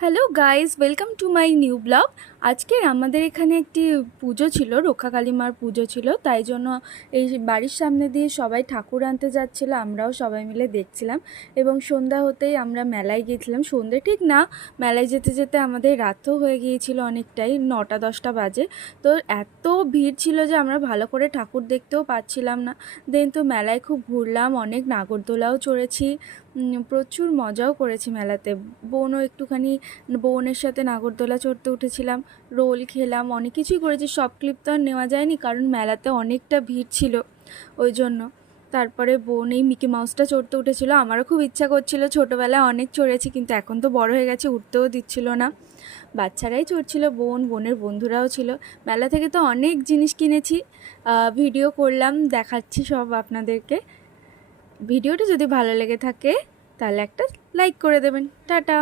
Hello guys, welcome to my new blog. আজকের আমাদের এখানে একটি পুজো ছিল, রক্ষাকালী মার পুজো ছিল, তাই জন্য এই বাড়ির সামনে দিয়ে সবাই ঠাকুর আনতে যাচ্ছিল, আমরাও সবাই মিলে দেখছিলাম। এবং সন্ধ্যা হতেই আমরা মেলায় গিয়েছিলাম। সন্ধ্যে ঠিক না, মেলায় যেতে যেতে আমাদের রাতও হয়ে গিয়েছিল অনেকটাই, 9টা-10টা বাজে। তো এত ভিড় ছিল যে আমরা ভালো করে ঠাকুর দেখতেও পাচ্ছিলাম না। দেন তো মেলায় খুব ঘুরলাম, অনেক নাগরদোলাও চড়েছি, প্রচুর মজাও করেছি মেলাতে। বোনও একটুখানি, বোনের সাথে নাগরদোলা চড়তে উঠেছিলাম, রোল খেলাম, অনেক কিছুই করেছি। সব ক্লিপ তো আর নেওয়া যায়নি, কারণ মেলাতে অনেকটা ভিড় ছিল ওই জন্য। তারপরে বোন এই মিকি মাউসটা চড়তে উঠেছিল, আমারও খুব ইচ্ছা করছিল, ছোটোবেলায় অনেক চড়েছি, কিন্তু এখন তো বড় হয়ে গেছে, উঠতেও দিচ্ছিল না। বাচ্চারাই চড়ছিল, বোনের বন্ধুরাও ছিল। মেলা থেকে তো অনেক জিনিস কিনেছি, ভিডিও করলাম, দেখাচ্ছি সব আপনাদেরকে। ভিডিওটা যদি ভালো লেগে থাকে তাহলে একটা লাইক করে দেবেন। টাটা।